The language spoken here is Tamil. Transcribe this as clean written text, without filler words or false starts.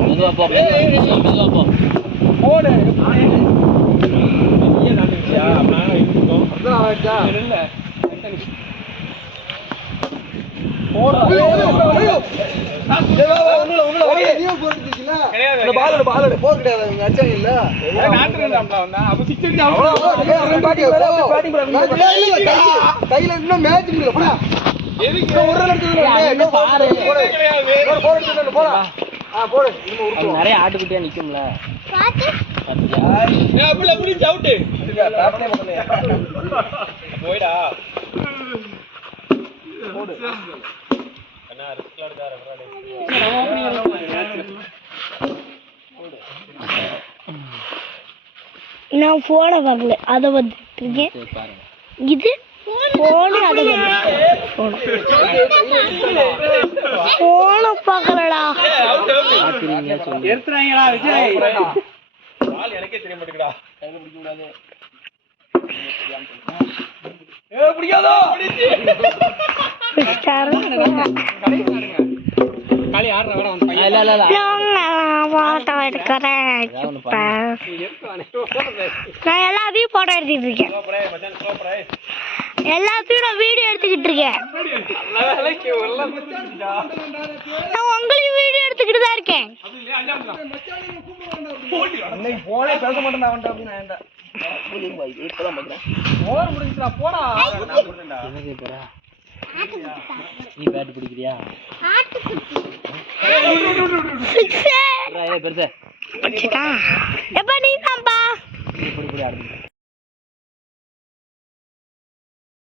மெதுவா போ மெதுவா போ போடு நீயே நாட்டுச்சியா நான் இருக்கோம் அதான் ஆச்சா இல்ல போடு ஐயோ ஒண்ணுல நீயே போடுறீங்களா அந்த பால் போர் கிடையாது நீங்க அடிச்சாங்க இல்ல நாட்டுறேன்டா வந்தா அப்ப 6 அடி அவ்வளவு பேட்டிங் கையில இன்னும் மேட்ச் முடியல போடா எதுக்கு ஒரு ரன் எடுத்துறீங்க பாரு போடு எடுத்துட்டு போடா போடு இன்னும் நிறைய ஆட்டுக்குட்டியா நிக்கும்ல பாத்து ஏய் அப்படி அப்படி அவுட் பேட்டே பண்ணலையா போய்டா போடு அண்ணா ரிஸ்க் எடுக்காத நான் போன பார்க்கல அத வந்துட்டு இருக்கேன் இது போன் அத போன பார்க்கலடா எடுத்துறாங்கடா விஜய் பால் எனக்கே தெரிய மாட்டேங்குடா கையில பிடிக்க கூடாது ஏய் பிடிக்காதோ காளி ஆடுற வேற வந்து இல்ல போட்டோ எடுக்கிறேன் நான் எல்லாத்தையும் போட்டோ எடுத்துக்கிட்டு இருக்கேன் எல்லாத்தையும் நான் வீடியோ எடுத்துக்கிட்டு இருக்கேன் நான் உங்களையும் வீடியோ எடுத்துக்கிட்டு தான் இருக்கேன் போனே பேச மாட்டேன் அவன்கிட்ட அப்படின்னு ஓவர் முடிஞ்சுடா போடா நீ பேட் பிடிக்கிறியா பெருசா எப்ப நீ தான்ப்பா இப்படி ஆடுங்க